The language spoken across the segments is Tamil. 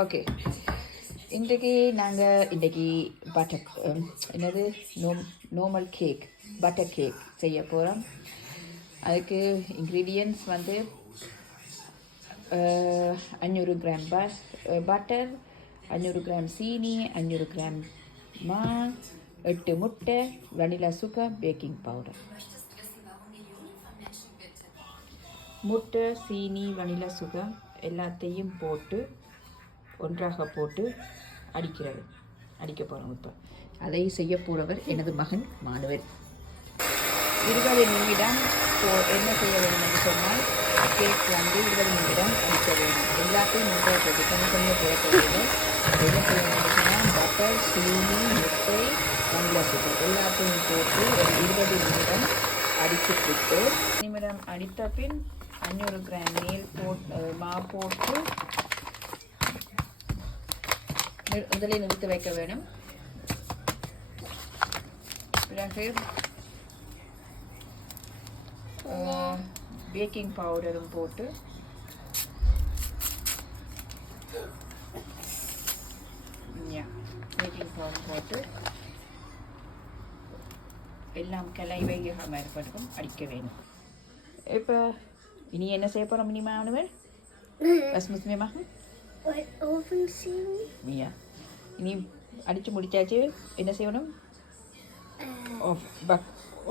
ஓகே, இன்றைக்கு பட்டர் என்னது நார்மல் கேக், பட்டர் கேக் செய்ய போகிறோம். அதுக்கு இன்க்ரீடியன்ட்ஸ் வந்து 500 கிராம் பட்டர், 500 கிராம் சீனி, 500 கிராம் 8 முட்டை, வனிலா சுகர், பேக்கிங் பவுடர். முட்டை, சீனி, வனிலா சுகர் எல்லாத்தையும் போட்டு ஒன்றாக போட்டு அடிக்க போகிறோம். இப்போ அதை செய்ய போகிறவர் எனது மகன் மாணவர். 20 நிமிடம் என்ன செய்ய வேண்டும் என்று சொன்னால், கேக் வந்து 20 நிமிடம் அடிக்க வேண்டும். எல்லாத்தையும் ஒன்றாக போட்டு தனித்தனியாக போடக்கூடாது. என்ன செய்ய வேண்டும் சொன்னால், பட்டர், சீனி, முட்டை, வனிலா சுகர் எல்லாத்தையும் போட்டு ஒரு 20 நிமிடம் அடிச்சுட்டு நிமிடம் அடித்த பின் 500 கிராம் மாவு போட்டு முதலில் நிறுத்தி வைக்க வேண்டும். பிறகு பேக்கிங் பவுடரும் போட்டு எல்லாம் கலைவையாக ஏற்படுத்தும் அடிக்க வேண்டும். இப்போ இனி என்ன செய்ய போகிறோம்? மினிமானவர் இனி அடித்து முடிச்சாச்சு. என்ன செய்யணும்?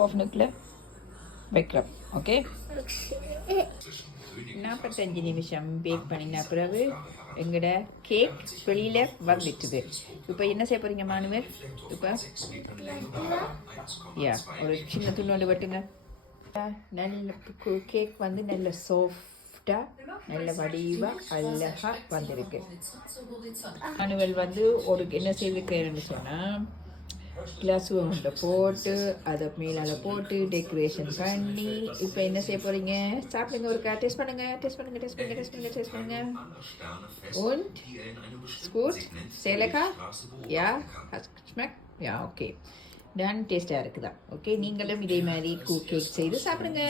ஓவனுக்குள்ள வைக்கிறோம். ஓகே, 45 நிமிஷம் பேக் பண்ணின பிறகு எங்களோட கேக் வெளியில் வந்துட்டுது. இப்போ என்ன செய்ய போகிறீங்க மாணவர்? இப்போ ஒரு சின்ன துண்ணோண்டு வெட்டுங்க. நல்ல கேக் வந்து நல்ல சாஃப்டாக நல்ல வடிவாக அழகாக வந்திருக்கு. மாணவர் வந்து ஒரு என்ன செய்திருக்கேன்னு சொன்னால், கிளாஸ் உண்டை போட்டு அதை மேலால் போட்டு டெக்கரேஷன் பண்ணி இப்போ என்ன செய்ய போகிறீங்க? சாப்பிடுங்க, ஒரு டேஸ்ட் பண்ணுங்க. Und ist gut? Sehr lecker? Ja, schmeckt? Ja, okay. Dann டேஸ்டாக இருக்குதா? ஓகே, நீங்களும் இதே மாதிரி கேக் செய்து சாப்பிடுங்க.